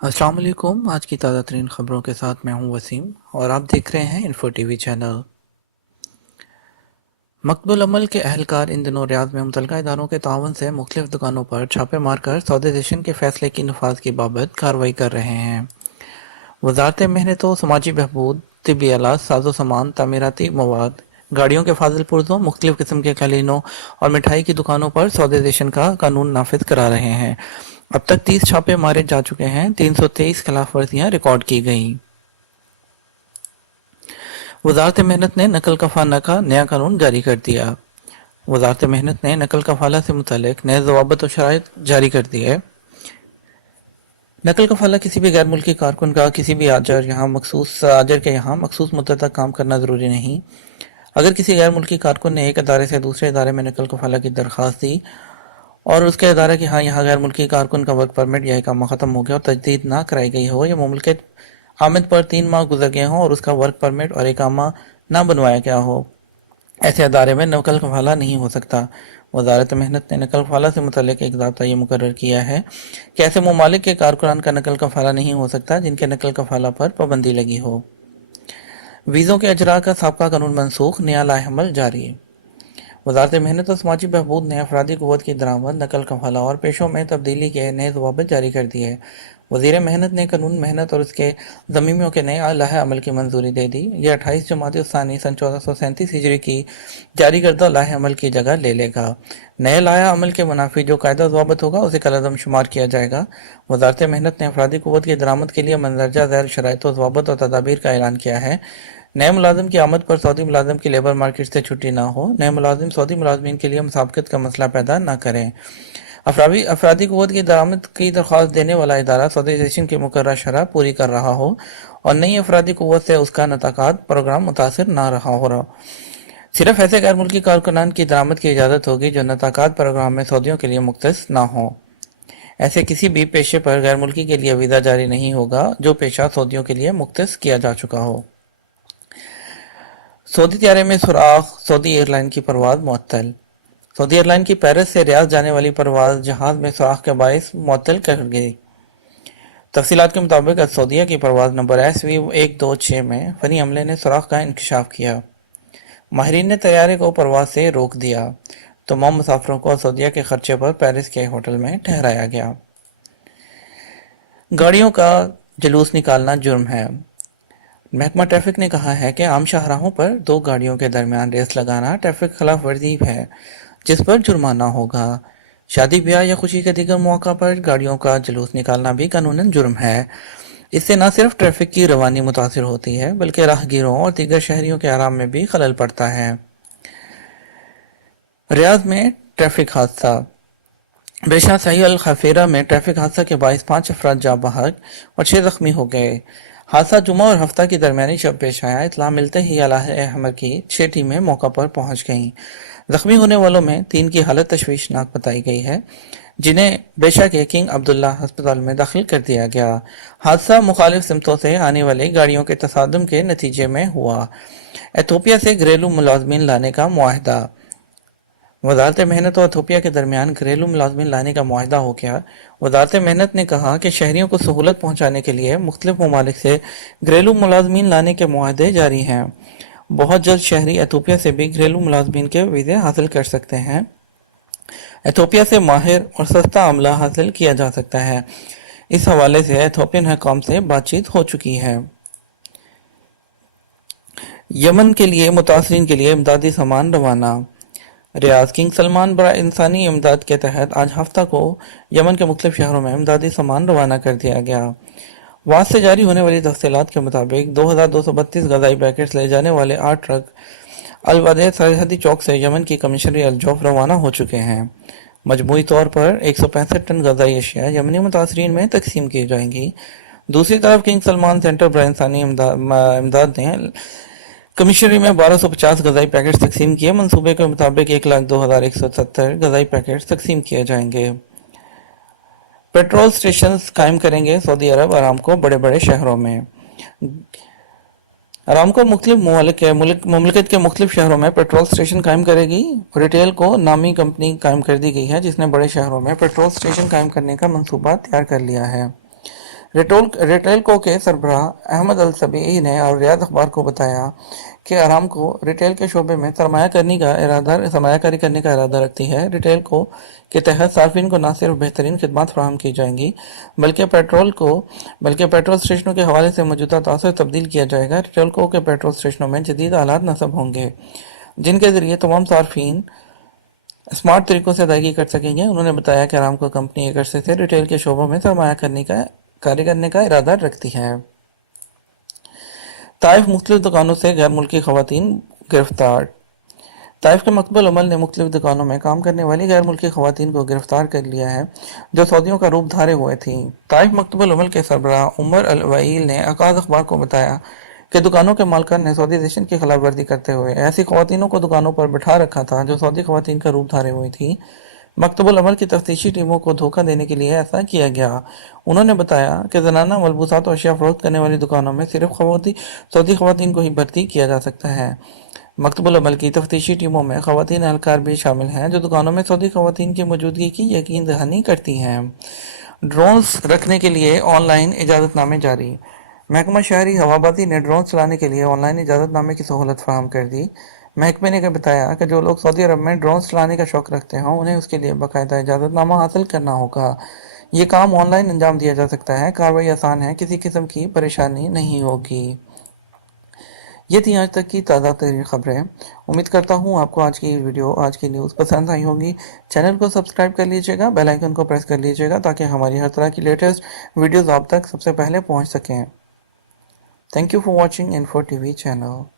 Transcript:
अस्सलाम वालेकुम। आज की ताज़ा तरीन ख़बरों के साथ मैं हूं वसीम और आप देख रहे हैं इन्फो टीवी चैनल। मकबूल अमल के अहलकार इन दिनों रियाद में मुतल्लिका इदारों के ताउन से मुख्तलिफ दुकानों पर छापे मारकर सौदेशन के फैसले की नफाज की बाबत कार्रवाई कर रहे हैं। वजारत मेहनत व समाजी बहबूद, तिबी आलात, साजो सामान, तामीराती मवाद, गाड़ियों के फाजिल पुर्जों, मुख्तलिफ किस्म के कलीनों और मिठाई की दुकानों पर सौदेशन का कानून नाफिज करा रहे हैं। अब तक 30 छापे मारे जा चुके हैं। 323 खिलाफ वर्जियाँ रिकॉर्ड की गईं। वजारत मेहनत ने नकल कफाना का नया कानून जारी कर दिया। वजारत मेहनत ने नकल कफाला से मुतल्लिक नए ज़वाबित और शराइत जारी कर दिए। नकल कफाला किसी भी गैर मुल्की कारकुन का किसी भी आजर के यहाँ मखसूस मुद्दत तक काम करना ज़रूरी नहीं। अगर किसी गैर मुल्की कारकुन ने एक अदारे से दूसरे अदारे में नकल कफाला की दरख्वास्त दी और उसके अदारे की हाँ यहाँ गैर मुल्की कारकुन का वर्क परमिट या इकामा ख़त्म हो गया और तजदीद ना कराई गई हो या मुमलकत आमद पर 3 माह गुजर गए हों और उसका वर्क परमिट और इकामा ना बनवाया गया हो, ऐसे अदारे में नकल कफाला नहीं हो सकता। वजारत मेहनत ने नकल कफाला से मुतल्लिक एक ज़ाब्ता ये मुकर्रर किया है कि ऐसे ममालिक के कारकुनान का नकल कफाला नहीं हो सकता जिनके नकल कफाला पर पाबंदी लगी हो। वीज़ों के अजरा का साबका कानून मनसूख, नया लाएहमल जारी। वजारत मेहनत और समाजी बहबूद ने अफरादी क़ुव्वत की दरामद, नकल कफाला और पेशों में तब्दीली के नए ज़वाबित जारी कर दिए। वज़ीर मेहनत ने कानून मेहनत और उसके ज़मीमियों के नए लाहे अमल की मंजूरी दे दी। यह 28 जमात सानी सन 1437 हिजरी की जारी करदा लाहे अमल की जगह ले लेगा। नए लाहे अमल के मुनाफी जो कायदा ज़वाबित होगा उसे कलअदम शुमार किया जाएगा। वजारत मेहनत ने अफरादी क़ुव्वत की दरामद के लिए मंदरजा ज़ैल शराइत ज़वाबित और तदाबीर का ऐलान किया है। नए मुलाजिम की आमद पर सऊदी मुलाजिम की लेबर मार्केट से छुट्टी ना हो। नए मुलाजिम सऊदी मुलाजमीन के लिए मुसाबकत का मसला पैदा ना करें। अफरादी क़ुव्वत की दरामद की दरख्वास्त देने वाला इदारा सौदेशन की मुकर्ररा शरह पूरी कर रहा हो और नई अफरादी क़ुव्वत से उसका नताकात प्रोग्राम मुतासिर ना रहा हो। सिर्फ ऐसे गैर मुल्की कारकुनान की दरामद की इजाज़त होगी जो नताकात प्रोग्राम में सऊदियों के लिए मुख्तस ना हो। ऐसे किसी भी पेशे पर गैर मुल्की के लिए वीज़ा जारी नहीं होगा जो पेशा सऊदियों के लिए मुख्तस किया जा चुका हो। सऊदी त्यारे में सुराख, सऊदी एयरलाइन की परवाज़ मुअत्तल। सऊदी एयरलाइन की पेरिस से रियाद जाने वाली परवाज़ जहाज़ में सुराख के बायस मुअत्तल कर गई। तफसीलात के मुताबिक आज सऊदीया की परवाज़ नंबर SV126 में फनी हमले ने सुराख का इंकशाफ किया। माहिरीन ने तैयारे को परवाज़ से रोक दिया। तमाम मुसाफिरों को सऊदीया के खर्चे पर पेरिस के होटल में ठहराया गया। गाड़ियों का जुलूस निकालना जुर्म है। महकमा ट्रैफिक ने कहा है कि आम शाहराहों पर 2 गाड़ियों के दरमियान रेस लगाना ट्रैफिक खिलाफ वर्जी है जिस पर जुर्माना होगा। शादी ब्याह या खुशी के दीगर मौका पर गाड़ियों का जुलूस निकालना भी कानूनन जुर्म है। इससे न सिर्फ ट्रैफिक की रवानी मुतासिर होती है बल्कि राहगीरों और दीगर शहरियों के आराम में भी खलल पड़ता है। रियाद में ट्रैफिक हादसा। बेशा सही अल खफेरा में ट्रैफिक हादसा के बायस 5 अफराद जाँ बहक और 6 जख्मी हो गए। हादसा जुमा और हफ्ता की दरमियानी शब पेश आया। इत्तला मिलते ही अहमद की 6 टीमें मौका पर पहुंच गईं। जख्मी होने वालों में 3 की हालत तशवीशनाक बताई गई है जिन्हें बेशा के किंग अब्दुल्ला अस्पताल में दाखिल कर दिया गया। हादसा मुखालिफ सिमतों से आने वाली गाड़ियों के तसादुम के नतीजे में हुआ। एथोपिया से घरेलू मुलाजमीन लाने का मुआहदा। वजारत मेहनत और एथोपिया के दरमियान घरेलू मुलाजमीन लाने का मुआहदा हो गया। वजारत मेहनत ने कहा कि शहरियों को सहूलत पहुंचाने के लिए मुख्तलिफ ममालिक से घरेलू मुलाजमीन लाने के मुआहदे जारी हैं। बहुत जल्द शहरी एथोपिया से भी घरेलू मुलाजमीन के वीज़े हासिल कर सकते हैं। एथोपिया से माहिर और सस्ता अमला हासिल किया जा सकता है। इस हवाले से एथोपियन हुकाम से बातचीत हो चुकी है। यमन के लिए मुतासरीन के लिए इमदादी सामान रवाना। रियाद किंग सलमान बड़ा इंसानी इमदाद के तहत आज हफ्ता को यमन के मुख्तलिफ शहरों में इमदादी सामान रवाना कर दिया गया। वास से जारी होने वाली तफसीलात के मुताबिक 2232 गज़ाई पैकेट्स ले जाने वाले 8 ट्रक अलवदे सरहदी चौक से यमन की कमिश्नरी अलजौफ रवाना हो चुके हैं। मजमूई तौर पर 165 टन गज़ाई अशिया यमनी मुतासरीन में तकसीम की जाएंगी। दूसरी तरफ किंग सलमान सेंटर बड़ा इंसानी इमदाद ने कमिश्नरी में 1250 गज़ाई पैकेट्स तकसीम किए। मंसूबे के मुताबिक 1,02,170 गज़ाई पैकेट्स तकसीम किए जाएंगे। पेट्रोल स्टेशन कायम करेंगे सऊदी अरब अरामको बड़े बड़े शहरों में। अरामको मुमलिकत के मुख्तलिफ शहरों में पेट्रोल स्टेशन कायम करेगी। रिटेल को नामी कंपनी कायम कर दी गई है जिसने बड़े शहरों में पेट्रोल स्टेशन कायम करने का मंसूबा तैयार कर लिया है। ریٹیل کو کے سربراہ احمد السبیعی نے اور ریاض اخبار کو بتایا کہ ارامکو ریٹیل کے شعبے میں سرمایہ کاری کرنے کا ارادہ رکھتی ہے۔ ریٹیل کو کے تحت صارفین کو نہ صرف بہترین خدمات فراہم کی جائیں گی بلکہ پیٹرول اسٹیشنوں کے حوالے سے موجودہ تاثر تبدیل کیا جائے گا۔ ریٹیل کو کے پیٹرول اسٹیشنوں میں جدید آلات نصب ہوں گے جن کے ذریعے تمام صارفین اسمارٹ طریقوں سے ادائیگی کر سکیں گے۔ انہوں نے بتایا کہ ارامکو کمپنی ایک عرصے سے ریٹیل کے شعبوں میں سرمایہ کاری کرنے کا ارادہ رکھتی ہے۔ طائف مختلف دکانوں سے غیر ملکی خواتین گرفتار۔ طائف کے مکتب العمل نے مختلف دکانوں میں کام کرنے والی غیر ملکی خواتین کو گرفتار کر لیا ہے جو سعودیوں کا روپ دھارے ہوئے تھیں۔ طائف مکتب العمل کے سربراہ عمر الویل نے آغاز اخبار کو بتایا کہ دکانوں کے مالکان نے سعودیزیشن کی خلاف ورزی کرتے ہوئے ایسی خواتینوں کو دکانوں پر بٹھا رکھا تھا جو سعودی خواتین کا روپ دھارے ہوئی تھیں۔ مکتب العمل کی تفتیشی ٹیموں کو دھوکہ دینے کے لیے ایسا کیا گیا۔ انہوں نے بتایا کہ زنانہ ملبوسات و اشیاء فروخت کرنے والی دکانوں میں صرف سعودی خواتین کو ہی بھرتی کیا جا سکتا ہے۔ مکتب العمل کی تفتیشی ٹیموں میں خواتین اہلکار بھی شامل ہیں جو دکانوں میں سعودی خواتین کی موجودگی کی یقین دہانی کرتی ہیں۔ ڈرونز رکھنے کے لیے آن لائن اجازت نامے جاری۔ محکمہ شہری ہوابازی نے ڈرونز چلانے کے لیے آن لائن اجازت نامے کی سہولت فراہم کر دی۔ محکمے نے بتایا کہ جو لوگ سعودی عرب میں ڈرونز چلانے کا شوق رکھتے ہوں انہیں اس کے لیے باقاعدہ اجازت نامہ حاصل کرنا ہوگا۔ یہ کام آن لائن انجام دیا جا سکتا ہے۔ کارروائی آسان ہے، کسی قسم کی پریشانی نہیں ہوگی۔ یہ تھی آج تک کی تازہ ترین خبریں۔ امید کرتا ہوں آپ کو آج کی نیوز پسند آئی ہوگی۔ چینل کو سبسکرائب کر لیجئے گا، بیل آئیکن کو پریس کر لیجئے گا تاکہ ہماری ہر طرح کی لیٹسٹ ویڈیوز آپ تک سب سے پہلے پہنچ سکیں۔ Thank you for watching info T V channel.